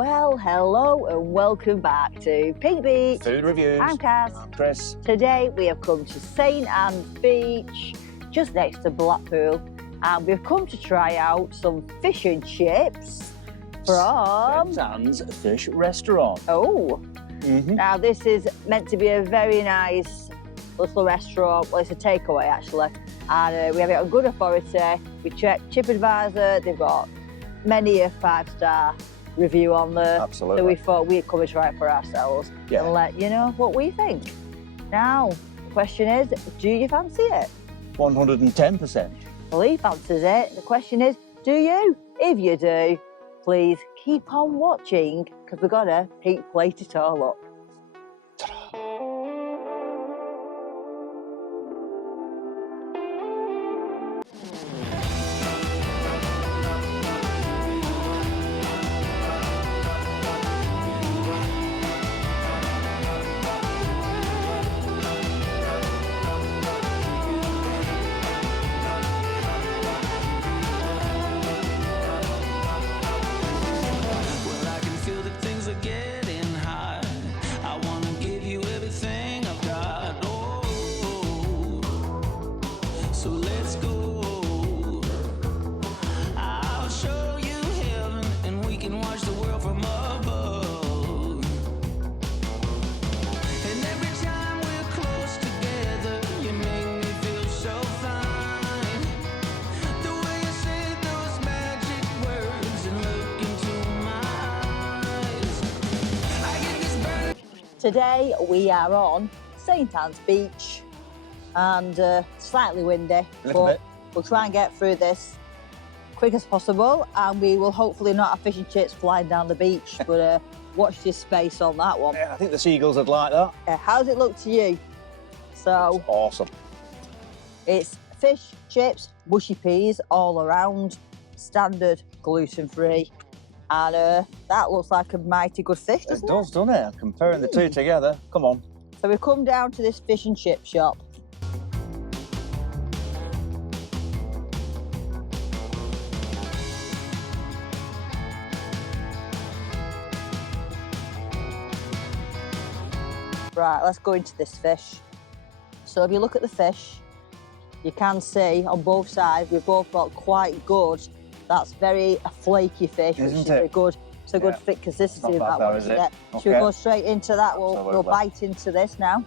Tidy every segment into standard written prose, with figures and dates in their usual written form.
Well, hello and welcome back to Pink Beach Food Reviews. I'm Kaz. I'm Chris. Today we have come to St.Annes Beach, just next to Blackpool, and we've come to try out some fish and chips from St.Annes Fish Restaurant. Oh, now this is meant to be a very nice little restaurant. Well, it's a takeaway actually, and we have it on good authority. We checked TripAdvisor, they've got many a 5-star review on there. Absolutely. So we thought we'd come and try it for ourselves and let you know what we think. Now, the question is, do you fancy it? 110%. Well, he fancies it. The question is, do you? If you do, please keep on watching because we're gonna heat plate it all up. Today we are on St.Annes Beach and slightly windy, but we'll try and get through this quick as possible and we will hopefully not have fish and chips flying down the beach, but watch this space on that one. Yeah, I think the seagulls would like that. How does it look to you? So, it's awesome. It's fish, chips, mushy peas all around, standard gluten-free. And that looks like a mighty good fish, doesn't it? It does, doesn't it? Comparing the two together. Come on. So we've come down to this fish and chip shop. Right, let's go into this fish. So if you look at the fish, you can see on both sides, we've both got quite good. That's very a flaky fish, which is a good, it's a good thick consistency of that one, isn't it? Okay. Should we go straight into that? We'll bite into this now.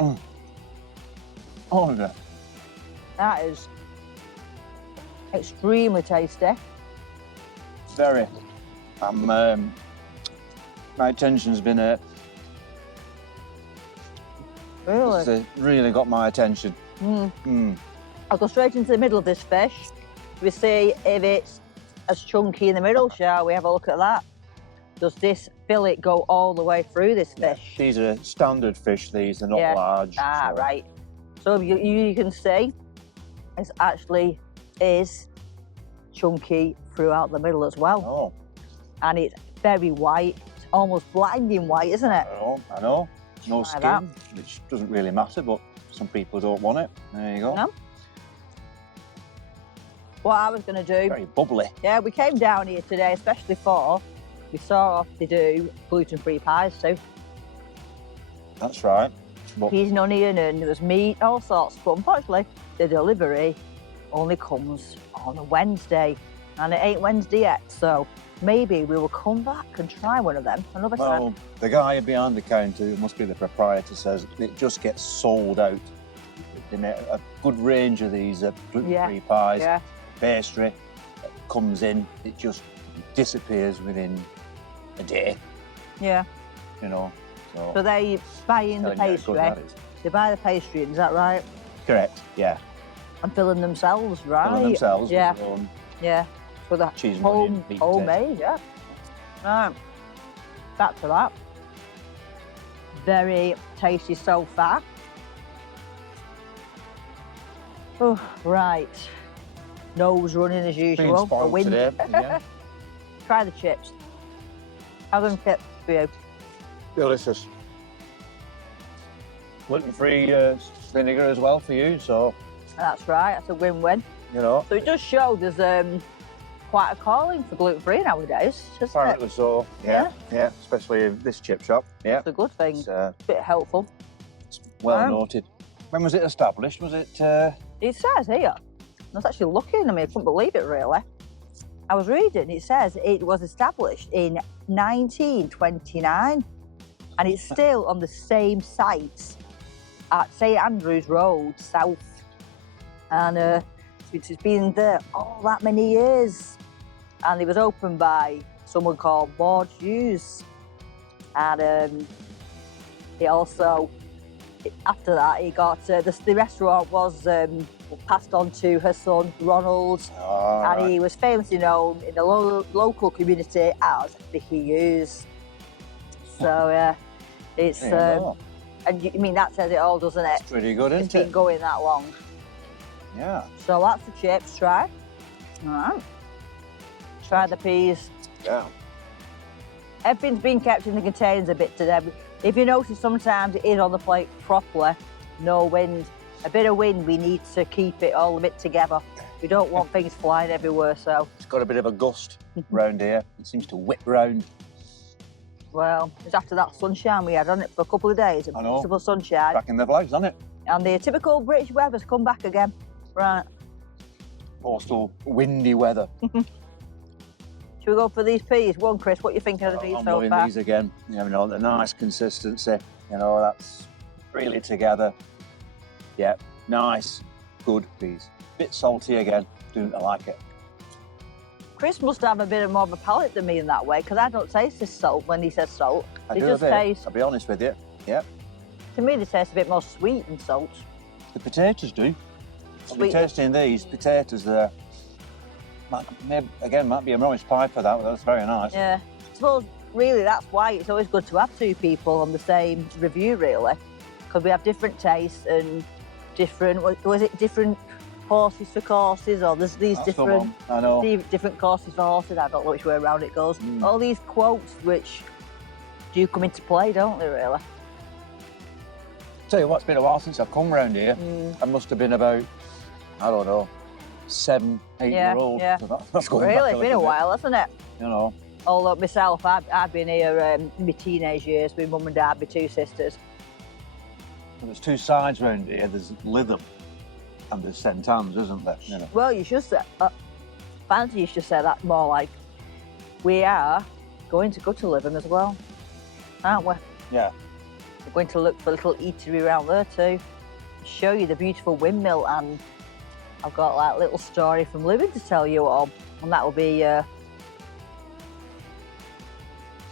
Oh, yeah. That is extremely tasty. Very. My attention's been Really? It's really got my attention. I'll go straight into the middle of this fish. We see if it's as chunky in the middle, shall we have a look at that? Does this fillet go all the way through this fish? Yeah, these are standard fish, these are not large. Ah, so. Right. So you can see it actually is chunky throughout the middle as well. Oh. And it's very white, it's almost blinding white, isn't it? I know. No skin, which doesn't really matter, but some people don't want it. There you go. No. What I was going to do... Very bubbly. Yeah, we came down here today, especially for, we saw they do gluten-free pies too. That's right. But peas and onion and there was meat, all sorts. But unfortunately, the delivery only comes on a Wednesday. And it ain't Wednesday yet, so maybe we will come back and try one of them another time. Well, the guy behind the counter, who must be the proprietor, says it just gets sold out. They make a good range of these gluten-free pies. Yeah. Pastry comes in, it just disappears within a day. Yeah. You know. So they buy in the pastry. They buy the pastry, is that right? Correct, yeah. And fill them themselves, right? Fill them themselves. Yeah. With yeah. So that cheese and onion, homemade, yeah. Right. Back to that. Very tasty so far. Oh, right. Nose running as usual. For wind. Today, yeah. Try the chips. Have them chips for you. Delicious. Gluten-free vinegar as well for you, so That's right, that's a win-win. You know. So it does show there's quite a calling for gluten-free nowadays, doesn't Apparently it? so. Yeah. Especially in this chip shop. Yeah. It's a good thing. It's a bit helpful. it's well noted. When was it established? Was it? It says here. I was actually looking. I mean, I couldn't believe it really. I was reading. It says it was established in 1929, and it's still on the same site at St. Andrew's Road South, and it's been there all that many years. And it was opened by someone called Maud Hughes, and he also, after that, he got the restaurant was passed on to her son Ronald, and he was famously known in the local community as Vicky Hughes. So it's and I mean that says it all, doesn't it? It's pretty good, isn't it? It's been going that long. Yeah. So that's the chips. Try. All right. Try the peas. Yeah. Everything's been kept in the containers a bit today. If you notice, sometimes it is on the plate properly, no wind. A bit of wind, we need to keep it all a bit together. We don't want things flying everywhere, so. It's got a bit of a gust round here. It seems to whip round. Well, it's after that sunshine we had on it for a couple of days, a beautiful sunshine. Back in the flags, isn't it? And the typical British weather's come back again. Right. Also windy weather. Should we go for these peas? One, Chris, what are you thinking of the peas I'm so loving far? these again. You know, the nice consistency. You know, that's really together. Yeah, nice, good peas. Bit salty again. I like it. Chris must have a bit more of a palate than me in that way, because I don't taste this salt when he says salt. I It do just a bit, tastes, I'll be honest with you. Yeah. to me, they taste a bit more sweet than salt. The potatoes do. I'll be Sweet. tasting these potatoes there. Might be a Morris pie for that, but that's very nice. Yeah. I suppose, really, that's why it's always good to have two people on the same review, really, because we have different tastes and different, was it different horses for courses, or there's these That's the different, one. I know. different courses for horses. I don't know which way around it goes. All these quotes which do come into play, don't they, really? Tell you what, it's been a while since I've come round here. I must have been about, I don't know, 7, 8 year old. Yeah. So that's going Really, back it's been a little bit, while, hasn't it? You know. Although myself, I've been here in my teenage years with mum and dad, my two sisters. There's two sides round here. There's Lytham and there's St.Annes, isn't there? You know. Well, you should say, fancy you should say that more like, we are going to go to Lytham as well, aren't we? Yeah. We're going to look for a little eatery around there too, show you the beautiful windmill, and I've got like a little story from Lytham to tell you all, and that will be on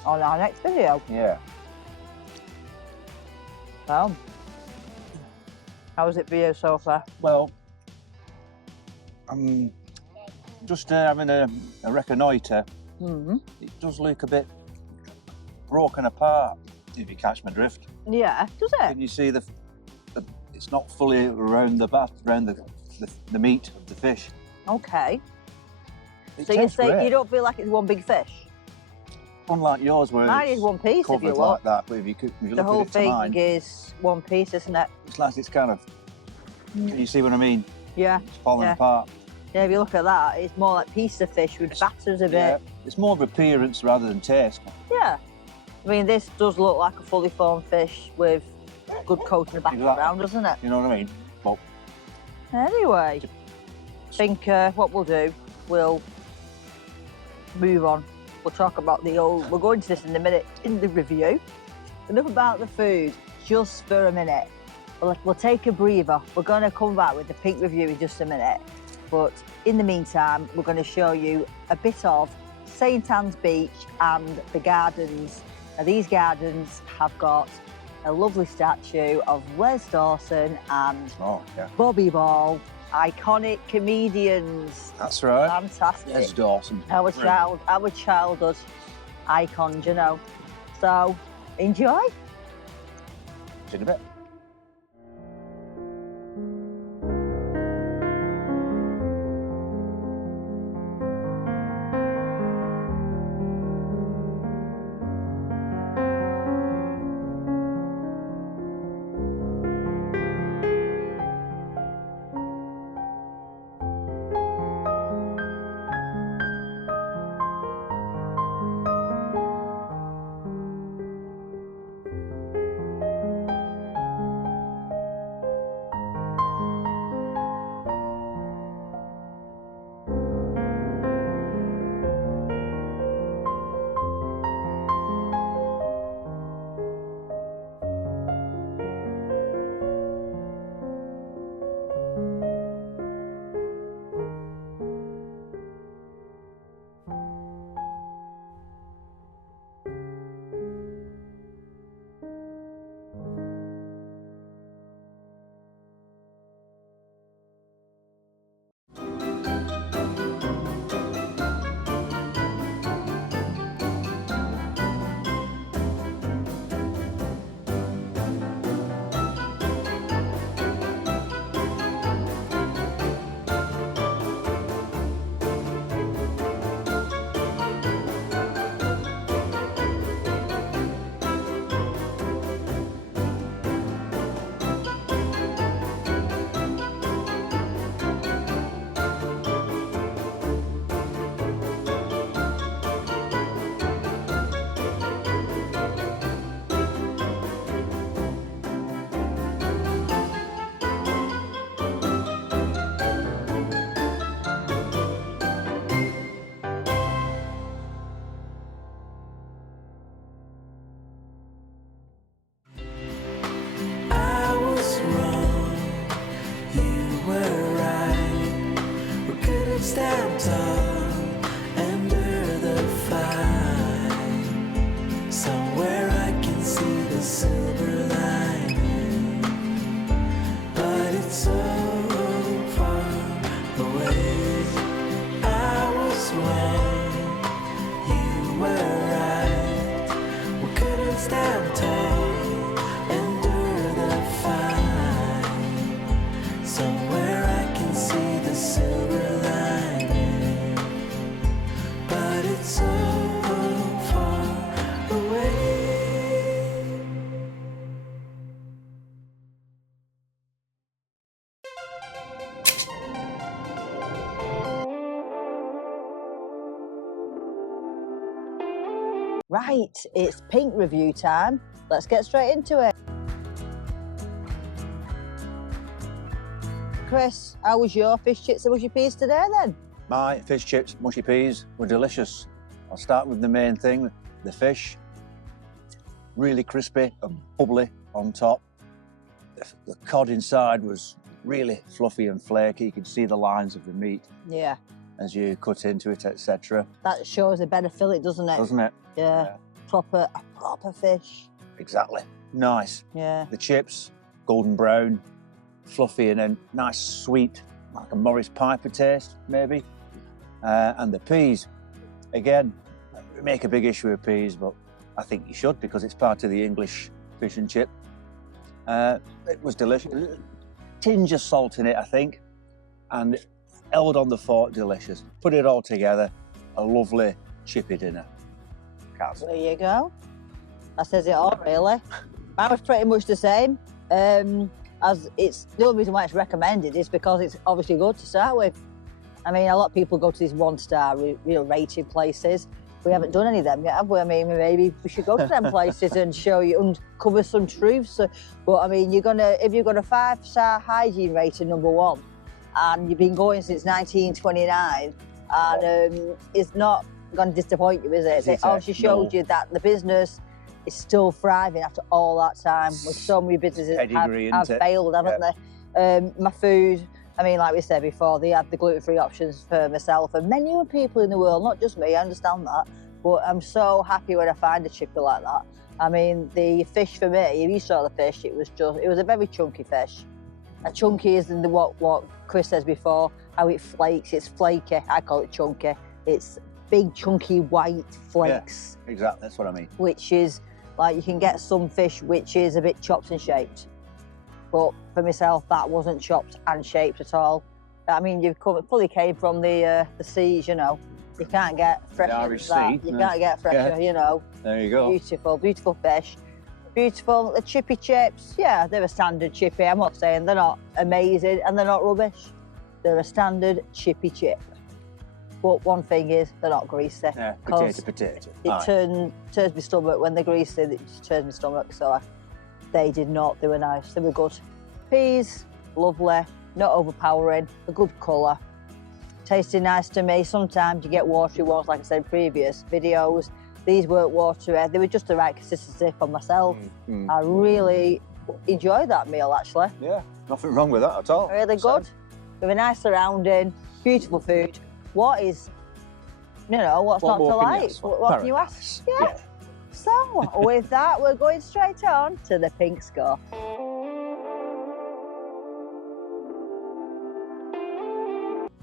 our next video. Yeah. So, how was it for you so far? Well, I'm just having a reconnoitre. It does look a bit broken apart, if you catch my drift. Yeah, does it? Can you see it's not fully around around the meat of the fish. Okay. It So you tastes say great. you don't feel like it's one big fish? Unlike yours, where Mine is it's one piece, if covered you like look. that, but if you The look whole at it to thing mine, is one piece, isn't it? it's like it's kind of. Can you see what I mean? Yeah. It's falling Yeah. apart. Yeah, if you look at that, it's more like pieces of fish with batters a Yeah, bit. it's more of appearance rather than taste. Yeah. I mean, this does look like a fully formed fish with good coat in the back Exactly. around, doesn't it? You know what I mean? Well, Anyway, I think what we'll do, we'll move on. We'll talk about we'll go into this in a minute in the review. Enough about the food, just for a minute. We'll take a breather. We're going to come back with the pink review in just a minute. But in the meantime, we're going to show you a bit of St. Anne's Beach and the gardens. Now, these gardens have got a lovely statue of Les Dawson and Bobby Ball, iconic comedians. that's right. Fantastic. Les Dawson. Our childhood icons, you know. So, enjoy. See you in a bit. couldn't stand tall under the fire. Somewhere I can see the silver lining, but it's so far away. I was when you were right. We couldn't stand tall under the fire. Somewhere I can see the silver lining, but it's so far away. Right, it's pink review time. Let's get straight into it. Chris, how was your fish chips and mushy peas today then? My fish chips, mushy peas were delicious. I'll start with the main thing, the fish. Really crispy and bubbly on top. The cod inside was really fluffy and flaky. You could see the lines of the meat Yeah, as you cut into it, etc. that shows a better fillet, doesn't it? Doesn't it? Yeah, Yeah. a proper fish. Exactly. Nice. Yeah. The chips, golden brown, fluffy, and then nice sweet, like a Morris Piper taste, maybe. And the peas, again, we make a big issue of peas, but I think you should because it's part of the English fish and chip. It was delicious. Tinge of salt in it, I think, and held on the fork, delicious. Put it all together, a lovely chippy dinner. Can't say. There you go. That says it all, really. Mine was pretty much the same. As it's the only reason why it's recommended is because it's obviously good to start with. I mean, a lot of people go to these one-star, real rated places. We haven't done any of them yet, have we? I mean, maybe we should go to them places and show you, uncover some truths. But I mean, if you've got a 5-star hygiene rating #1, and you've been going since 1929, and it's not going to disappoint you, is it? It obviously shows you that the business is still thriving after all that time. With so many businesses have failed, haven't they? My food, I mean, like we said before, they have the gluten-free options for myself and many other people in the world, not just me, I understand that. But I'm so happy when I find a chippy like that. I mean, the fish for me, if you saw the fish, it was a very chunky fish. A chunky isn't what Chris says before, how it flakes, it's flaky. I call it chunky. It's big, chunky, white flakes. Yeah, exactly, that's what I mean. Which is, like, you can get some fish which is a bit chopped and shaped. But for myself, that wasn't chopped and shaped at all. I mean, it fully came from the seas, you know. You can't get fresher than that. You can't get fresher, you know. There you go. Beautiful, beautiful fish. Beautiful. The chippy chips, yeah, they're a standard chippy. I'm not saying they're not amazing and they're not rubbish. They're a standard chippy chip. But one thing is, they're not greasy. Yeah, potato. It turns my stomach when they're greasy. It just turns my stomach. So they did not. They were nice. They were good. Peas, lovely. Not overpowering. A good colour. Tasting nice to me. Sometimes you get watery ones, like I said in previous videos. These weren't watery. They were just the right consistency for myself. I really enjoyed that meal, actually. Yeah, nothing wrong with that at all. Really good. With a nice surrounding, beautiful food. What is, what's not to like? What can you ask? Yeah. So, with that, we're going straight on to the pink score.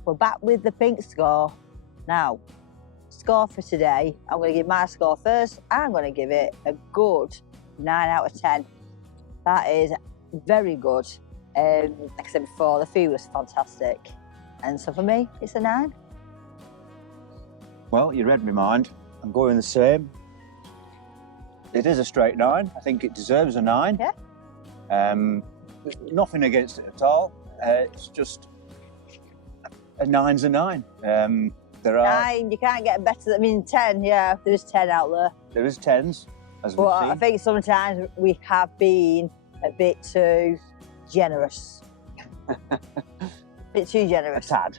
We're back with the pink score. Now, score for today, I'm going to give my score first. I'm going to give it a good 9 out of 10. That is very good. Like I said before, the food was fantastic. And so for me, it's a 9. Well, you read my mind. I'm going the same. It is a straight 9. I think it deserves a 9. Yeah. There's nothing against it at all. It's just a 9's a 9. There are 9, you can't get better. 10, yeah, there is 10 out there. There is 10s, as we've But seen. I think sometimes we have been a bit too generous. A bit too A generous. tad.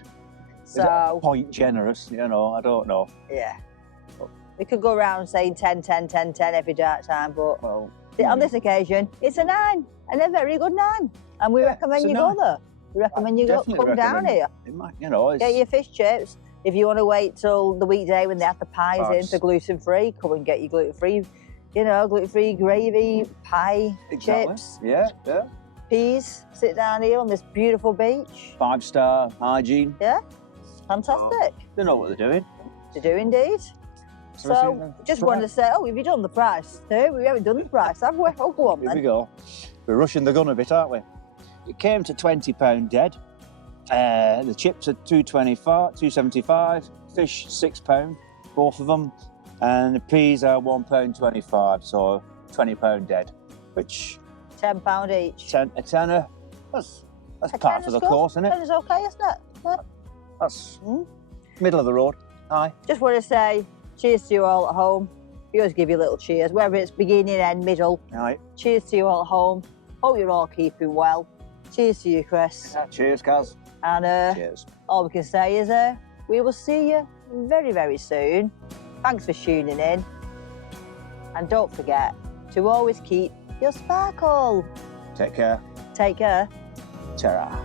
So, Point generous, I don't know. yeah. We could go around saying 10, 10, 10, 10 every time, but Well, on this occasion, it's a 9, and a very good 9. And we recommend it's a you 9. go there. We recommend you Definitely come down recommend here. It might, you know, it's, Get your fish chips. If you want to wait till the weekday when they have the pies in Pies. for gluten-free, come and get your gluten-free, you know, gluten-free gravy, pie, exactly. chips, Yeah, yeah. peas. Sit down here on this beautiful beach. 5-star hygiene. Yeah, fantastic. They know what they're doing. To do indeed. So, just wanted to say, oh, have you done the price? No, we haven't done the price, have we? Oh, go on Here we then. go. We're rushing the gun a bit, aren't we? It came to £20 dead. The chips are $2.75, fish £6, both of them, and the peas are £1.25, so £20 dead. Which £10 each. a tenner. That's A part of tenner's the good. course, isn't it? Tenner's okay, isn't it? Yeah. That's middle of the road. Aye. Just want to say cheers to you all at home. We always give you a little cheers, whether it's beginning, end, middle. Aye. Cheers to you all at home. Hope you're all keeping well. Cheers to you, Chris. Cheers, Kaz. And Cheers. all we can say is we will see you very, very soon. Thanks for tuning in. And don't forget to always keep your sparkle. Take care. Take care. Ta-ra.